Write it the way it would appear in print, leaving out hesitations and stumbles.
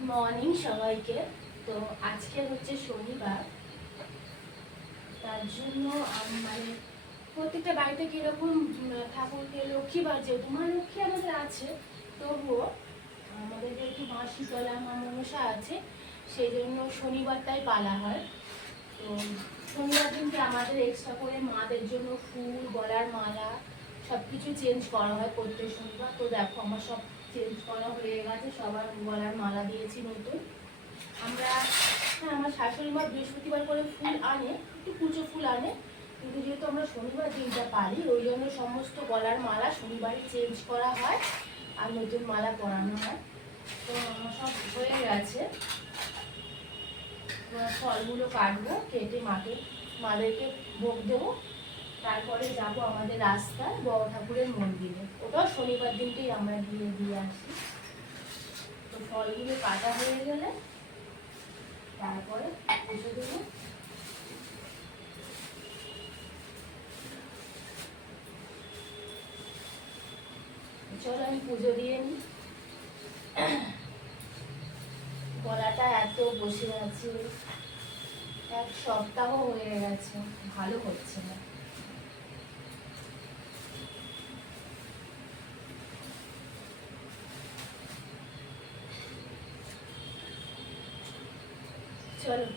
Good morning সবাইকে। তো আজকে হচ্ছে শনিবার, তার জন্য মানে প্রত্যেকটা বাড়িতে কিরকম ঠাকুরকে লক্ষ্মীবার, যেহেতু মা লক্ষ্মী আমাদের আছে, তবুও আমাদের যেহেতু মা শীতলা মা মনসা আছে, সেই জন্য শনিবারটাই পালা হয়। তো শনিবার দিনকে আমাদের এক্সট্রা করে মাদের জন্য ফুল, গলার মালা সব কিছু চেঞ্জ করা হয় প্রত্যেক শনিবার। তো দেখো আমার সব চেঞ্জ করা হয়ে গেছে, সবার গলার মালা দিয়েছি নতুন। আমরা আমার শাশুড়ি মা বৃহস্পতিবার করে ফুল আনে, একটু কুচো ফুল আনে, কিন্তু যেহেতু আমরা শনিবার দিনটা পারি, ওই জন্য সমস্ত গলার মালা শনিবারই চেঞ্জ করা হয় আর নতুন মালা পরানো হয়। তো আমার সব হয়ে গেছে, ফলগুলো কাটবো, কেটে মাদেরকে ভোগ দেবো, তারপরে যাব আমাদের রাস্তায় বড় ঠাকুরের মন্দিরে। ওটাও শনিবার দিনটাই আমরা গিয়ে দিয়ে আসি। তো ফলগুলো কাটা হয়ে গেলে তারপরে পুজো দেবো। চলো আমি পুজো দিয়ে নিই। গলাটা এত বসে আছে, এক সপ্তাহ হয়ে গেছে, ভালো হচ্ছে না। চলো।